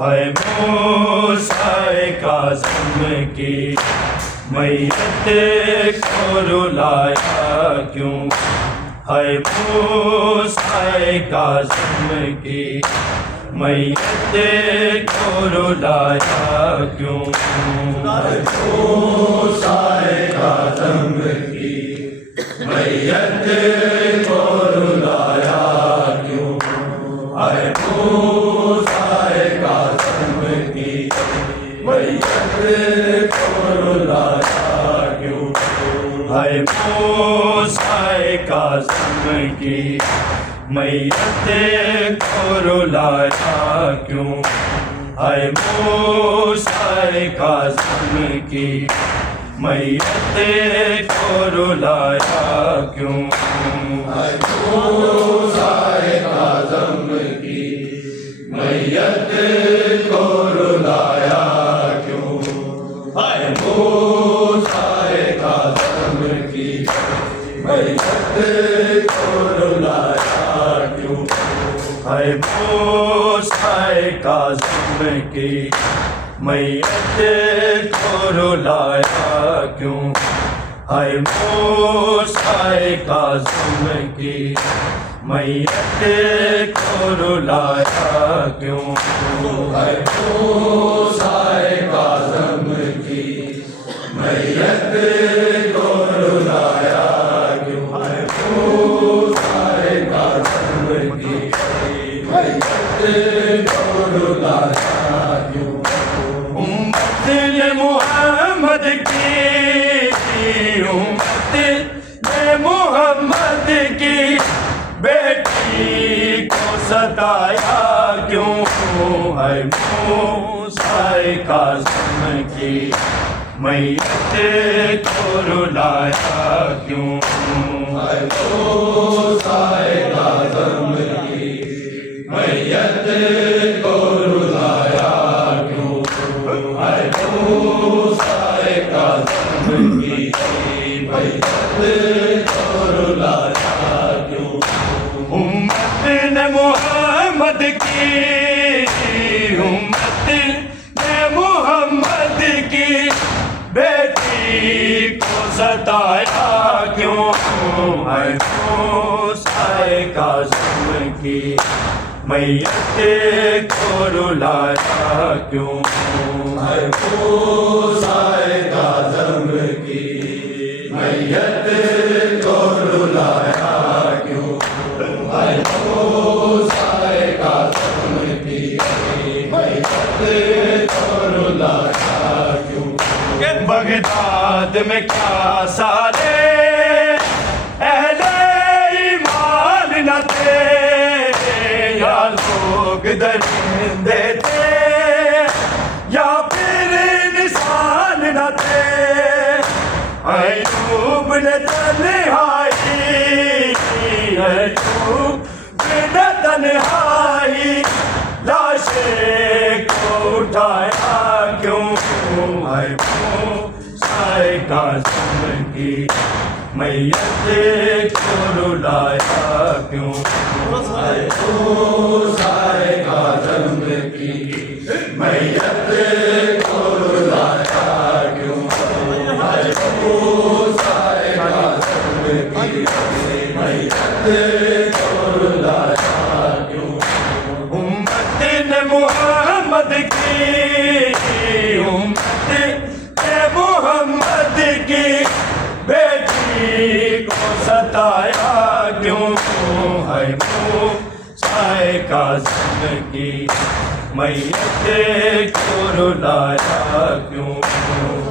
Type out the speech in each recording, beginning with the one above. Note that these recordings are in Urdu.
ہے موسیٰ کاظم کی میت کو رلایا کیوں؟ ہے موسیٰ کاظم کی میت کو رلایا کیوں؟ ہے موسیٰ کاظم کی میت کو رلایا کیوں؟ ہے موسیٰ کاظم کی میت کو رلایا کیوں؟ ہے موسیٰ کاظم کی میت کو رلایا کیوں؟ ہے موسیٰ کاظم کی میت کو رلایا کیوں؟ ہے موسیٰ کاظم کی میت کو رلایا کیوں؟ ہے موسیٰ کاظم کی میت کو رلایا کیوں؟ ہے موسیٰ کاظم کی میت کو رلایا کیوں؟ ہے موسیٰ کاظم کی میت کو رلایا کیوں؟ ہے موسیٰ کاظم کی میت کو رلایا کیوں؟ ہے موسیٰ کاظم کی میت کو رلایا کیوں؟ امت محمد کی امت محمد کی بیٹی کو ستایا کیوں؟ ہے موسیٰ کاظم کی میت کو رلایا کیوں؟ ہے موسیٰ کاظم کی میت کو رلایا کیوں؟ ہے موسیٰ کاظم کی میت کو رلایا کیوں؟ امت نے محمد کی امت نے محمد کی بیٹی کو ستایا کیوں؟ ہے موسیٰ کاظم کی میت کو رلایا کیوں؟ ہے موسیٰ کاظم کی میت کو رلایا کیوں؟ ہے موسیٰ کاظم کی میت کو رلایا کیوں؟ کہ بغداد میں کیا سارے اہل ایمان نہ تھے، یا لوگ درندے تھے یا پھر انسان نہ تھے؟ ایوب نے تنہائی ایوب نے تنہائی لاشیں کو اٹھایا کیوں؟ ہے موسیٰ کاظم کی میت کو رلایا کیوں؟ ہے موسیٰ کاظم کی میت کو رلایا کیوں؟ ہے موسیٰ کاظم کی میت کو رلایا کیوں؟ امت نے محمد کی امت نے محمد کی بیٹی کو ستایا کیوں؟ ہے موسیٰ کاظم کی میت کو رلایا کیوں؟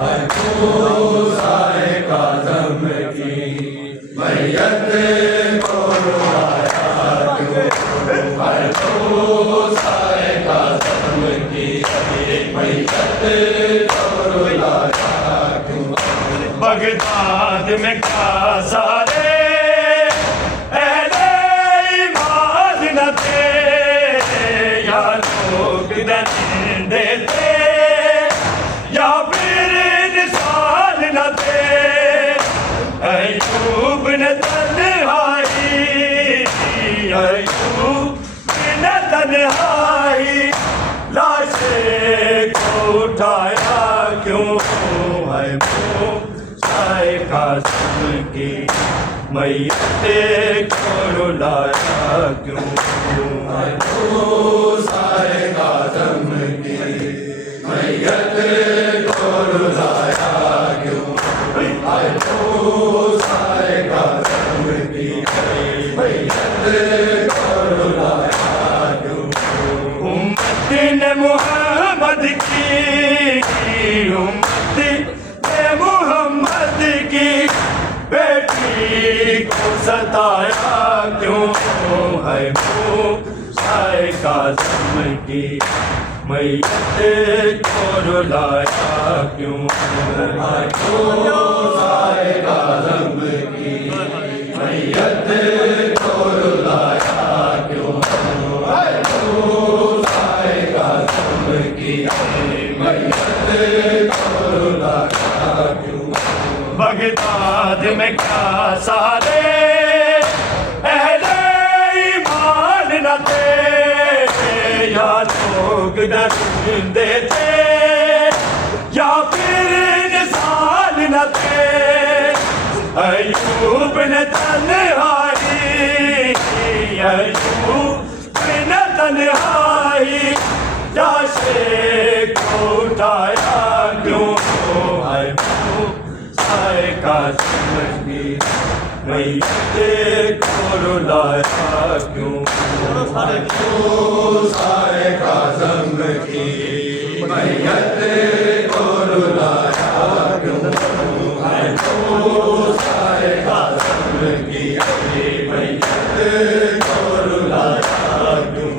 ہے موسیٰ کاظم کی میت کو رلایا کیوں؟ ہے موسیٰ کاظم کی میت کو رلایا کیوں؟ بغداد میں کیا سارے اہل ایمان نہ تھے، یا لوگ درندے تھے یا پھر انسان نہ تھے؟ ایوب نے تنہائی ایوب نے تنہائی لاش اٹھایا کیوں ہے منہ سائے کاظم کی میت کو رلایا کیوں ہے سائے کاظم کی میت کو رلایا کیوں آئے تو سائے کاظم کی میت کو رلایا کیوں امت نے محمد کی امت نے محمد کی بیٹی کو ستایا کیوں ہے موسیٰ کاظم کی میت کو رلایا کیوں موسیٰ کاظم کی میت کو رلایا کیوں موسیٰ کاظم کی میت کو رلایا کیوں بغداد میں کیا سارے اہل ایمان نہ تھے یا لوگ ڈرندے تھے یا پھر انسان نہ تھے ایوب نے تنہائی ایوب نے تنہائی لاشے کو اٹھایا کیوں ہے سائے کاظم کی میت کو رلایا کیوں سائے کاظم کی میت کو رلایا کیوں سائے کاظم کی میت کو رلایا کیوں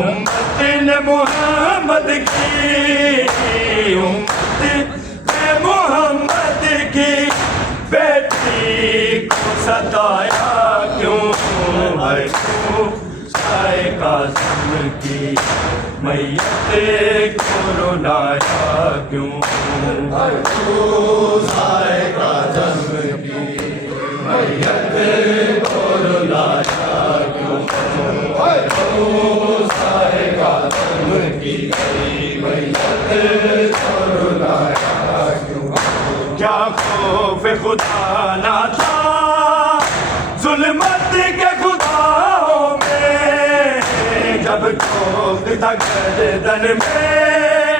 امت نے محمد کی امت نے محمد کی بیٹی کو ستایا کیوں ہے موسیٰ کاظم کی میت کو رلایا کیوں سائے کاظم کی میت کو رلایا کیوں سائے کاظم کی میت کو رلایا کیوں کیا خوف خدا نہ تھا ظلمت کے خداؤں میں جب ٹوک تھا گردن میں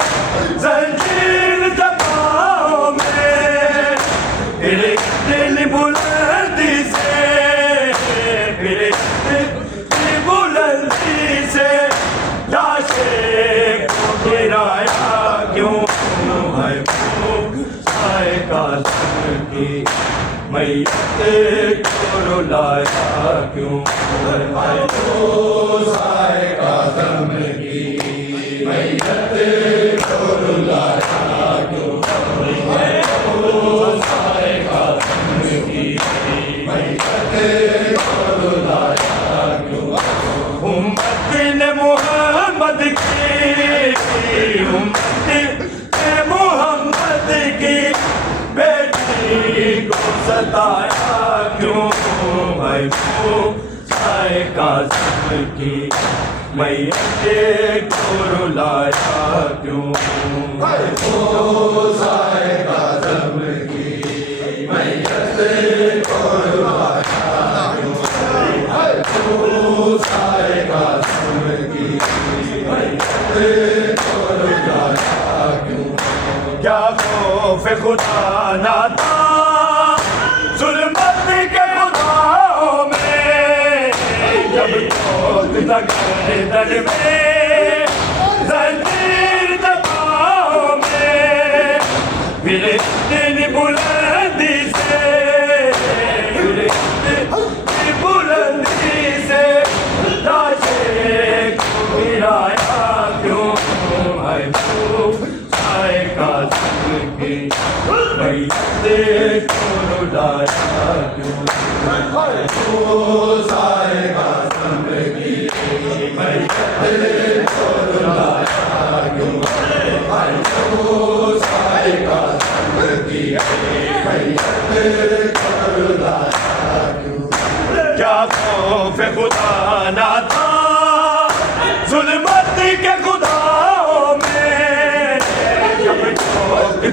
زنجیر دباؤں میں پھر دل بلندی سے پھر دل بلندی سے لاشے کو گرایا کیوں ہے موسیٰ کاظم کی میت کو رلایا کیوں سائے کاظم کی میت کو رلایا کیوں سائے کاظم کی میت کو رلایا کیوں امت نے محمد کی امت نے محمد کی بیٹی کو ستایا کیوں ہے موسیٰ کاظم کی میت کو رلایا کیوں سائے کاظم کی میت کو رلایا کیوں سائے کاظم کی میت کو رلایا کیوں کیا خوف خدا نہ تھا ظلمت کے خداؤں میں جب ٹوک تھا گردن میں زنجیر دباؤں میں پھر دل بلندی سے پھر دل بلندی سے لاشے کو گرایا کیوں ہے موسیٰ کاظم کی میت کو رلایا کیوں سائے کاظم کی میت کو رلایا کیوں سائے کاظم کی میت کو رلایا کیوں کیا خوف خدا نہ تھا ظلمت کے خداؤں میں